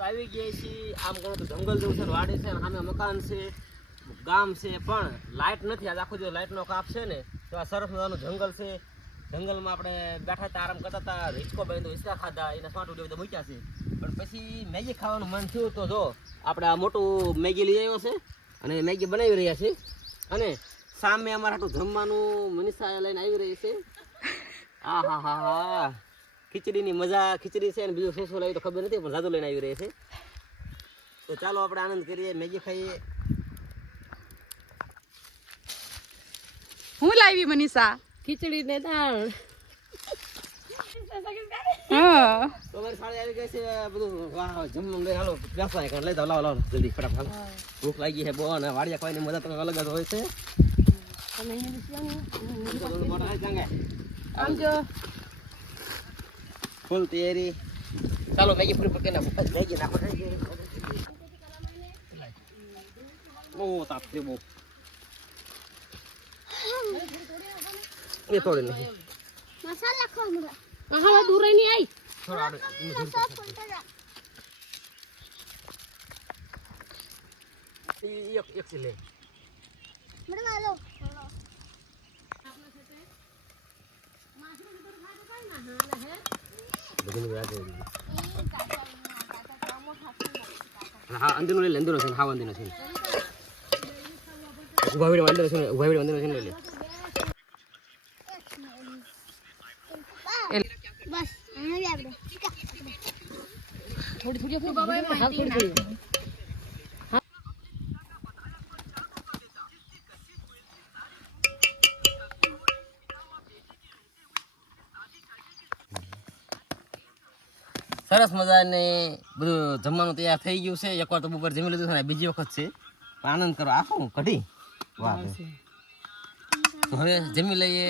તો આવી ગયા છીએ આમ ગણો તો જંગલ જેવું છે વાડી છે અને સામે મકાન છે ગામ છે પણ લાઇટ નથી આજ આખો દિવસ લાઇટનો કાપ છે ને તો આ સરસ મજાનું જંગલ છે જંગલમાં આપણે બેઠા હતા આરામ કરતા હતા હિંચકો બાંધ્યો હિંચકા ખાધા એના સાંટું બધા મૂક્યા છે પણ પછી મેગી ખાવાનું મન થયું તો જો આપણે આ મોટું મેગી લઈ આવ્યો છે અને મેગી બનાવી રહ્યા છે અને સામે અમારા હાટું જમવાનું મનીષા લઈને આવી રહી છે હા હા હા હા ખીચડીની મજા ખીચડી છે અને બીજું શું શું લાવી તો ખબર નથી પણ જાદુ લઈને આવી રહી છે તો ચાલો આપણે આનંદ કરીએ મેગી ખાઈએ હું લાવી મનીષા ખીચડી ને દાળ હા તો અમારી સાડી આવી ગઈ છે બધું વાહ જમવાનું લઈ હાલો વ્યવસાય કરી લઈ જાઓ લાવો લાવો જલ્દી ફટાફટ ભૂખ લાગી છે બહુ અને વાડિયા ખાવાની મજા તો અલગ જ હોય છે આમ જો ફૂલ તૈયારી ચાલો મેગી પૂરી પકડી નાખો મેગી નાખો બહુ તાપ છે બહુ એ થોડી નહીં મસાલા ખો મને હા દૂર નહીં આઈ થોડા એક થી લે મને વાલો બધું યાદ હા અંદરનું લઈ લે અંદરનો છે હા અંદરનો છે ઉભા વિડીયો અંદરનો છે ઉભા વિડીયો અંદરનો છે લઈ લે બસ હવે આપણે થોડી થોડી હા થોડી સરસ મજાને બધું જમવાનું તૈયાર થઈ ગયું છે એકવાર તો બપોર જમી લીધું છે ને બીજી વખત છે આનંદ કરો આખું કઢી વાહ હવે જમી લઈએ